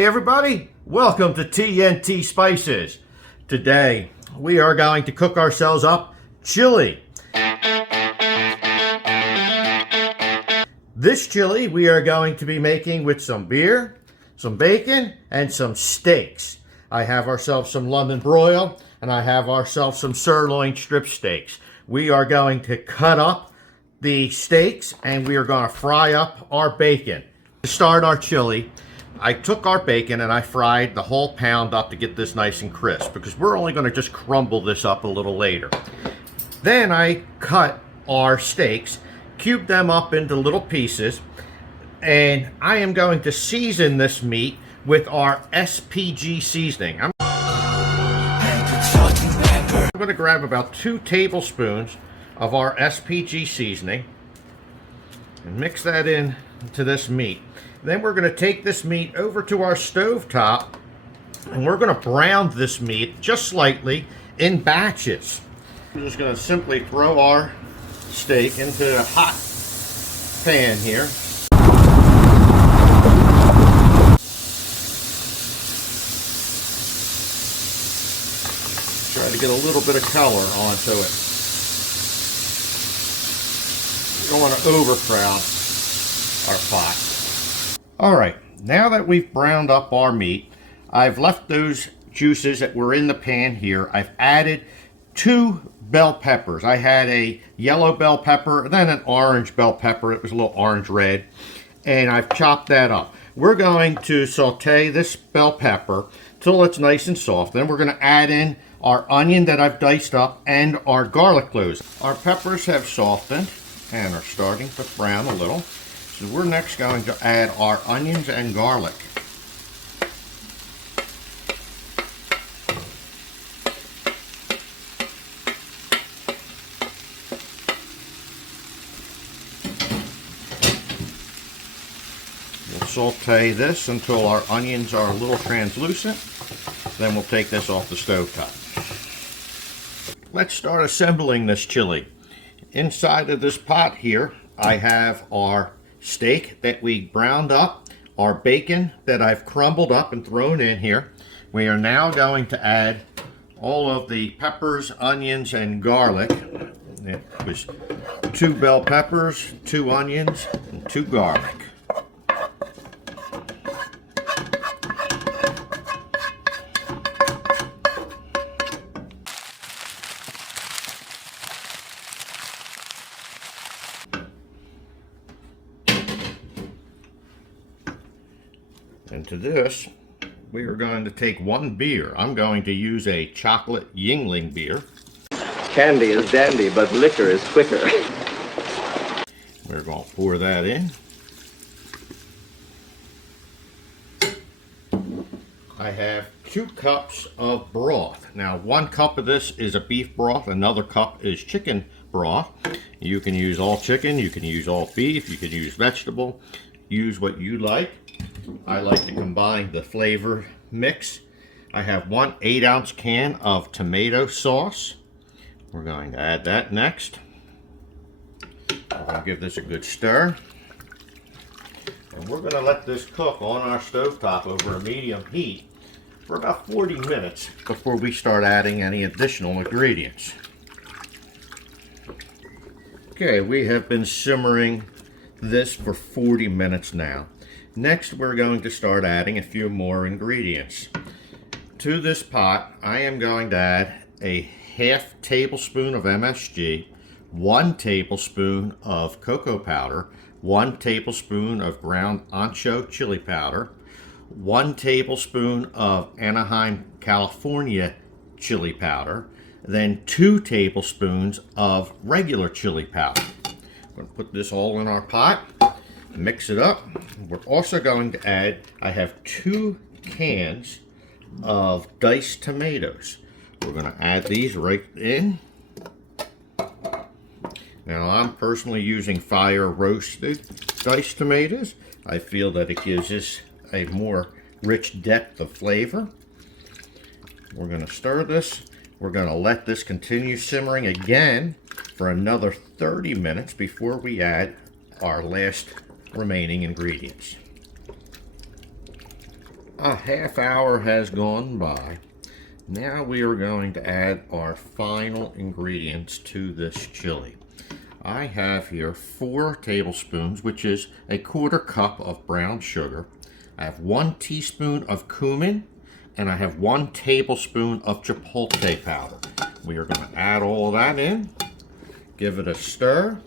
Hey everybody, welcome to Tntspices. Today we are going to cook ourselves up chili. This chili we are going to be making with some beer, some bacon, and some steaks. I have ourselves some London broil and I have ourselves some sirloin strip steaks. We are going to cut up the steaks and we are going to fry up our bacon. To start our chili, I took our bacon and I fried the whole pound up to get this nice and crisp because we're only going to just crumble this up a little later. Then I cut our steaks, cubed them up into little pieces, and I am going to season this meat with our SPG seasoning. I'm going to grab about 2 tablespoons of our SPG seasoning and mix that in to this meat. Then we're going to take this meat over to our stove top and we're going to brown this meat just slightly in batches. We're just going to simply throw our steak into a hot pan here. Try to get a little bit of color onto it. We don't want to overcrowd our pot. Alright, now that we've browned up our meat, I've left those juices that were in the pan here. I've added 2 bell peppers. I had a yellow bell pepper, then an orange bell pepper. It was a little orange red. And I've chopped that up. We're going to saute this bell pepper till it's nice and soft. Then we're going to add in our onion that I've diced up and our garlic cloves. Our peppers have softened and are starting to brown a little. So we're next going to add our onions and garlic. We'll saute this until our onions are a little translucent. Then we'll take this off the stove top. Let's start assembling this chili. Inside of this pot here, I have our steak that we browned up, our bacon that I've crumbled up and thrown in here. We are now going to add all of the peppers, onions, and garlic. It was 2 bell peppers, 2 onions, and 2 garlic. And to this, we are going to take 1 beer. I'm going to use a chocolate Yingling beer. Candy is dandy, but liquor is quicker. We're going to pour that in. I have 2 cups of broth. Now 1 cup of this is a beef broth, another cup is chicken broth. You can use all chicken, you can use all beef, you can use vegetable. Use what you like. I like to combine the flavor mix. I have 1 8-ounce can of tomato sauce. We're going to add that next. We're going to give this a good stir. And we're going to let this cook on our stovetop over a medium heat for about 40 minutes before we start adding any additional ingredients. Okay, we have been simmering this for 40 minutes now. Next, we're going to start adding a few more ingredients. To this pot, I am going to add a half tablespoon of MSG, 1 tablespoon of cocoa powder, 1 tablespoon of ground ancho chili powder, 1 tablespoon of Anaheim, California chili powder, then 2 tablespoons of regular chili powder. I'm going to put this all in our pot. Mix it up. We're also going to add, I have 2 cans of diced tomatoes. We're going to add these right in. Now I'm personally using fire roasted diced tomatoes. I feel that it gives this a more rich depth of flavor. We're going to stir this. We're going to let this continue simmering again for another 30 minutes before we add our last remaining ingredients. A half hour has gone by. Now we are going to add our final ingredients to this chili. I have here 4 tablespoons, which is a 1/4 cup of brown sugar. I have 1 teaspoon of cumin, and I have 1 tablespoon of chipotle powder. We are going to add all of that in, give it a stir,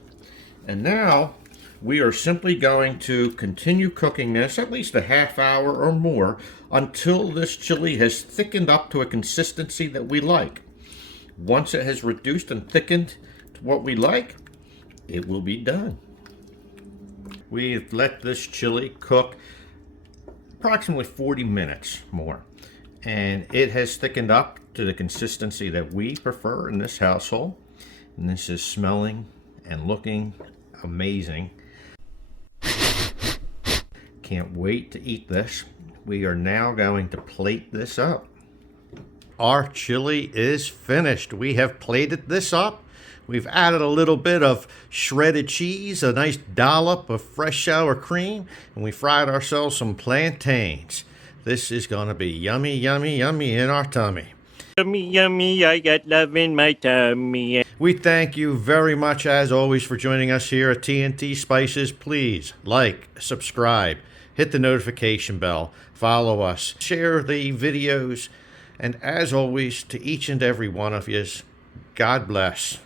and now we are simply going to continue cooking this at least a half hour or more until this chili has thickened up to a consistency that we like. Once it has reduced and thickened to what we like, it will be done. We've let this chili cook approximately 40 minutes more, and it has thickened up to the consistency that we prefer in this household. And this is smelling and looking amazing. Can't wait to eat this. We are now going to plate this up. Our chili is finished. We have plated this up. We've added a little bit of shredded cheese, a nice dollop of fresh sour cream, and we fried ourselves some plantains. This is going to be yummy, yummy, yummy in our tummy. Yummy, yummy, I got love in my tummy. We thank you very much, as always, for joining us here at Tntspices. Please like, subscribe, hit the notification bell, follow us, share the videos, and as always, to each and every one of you, God bless.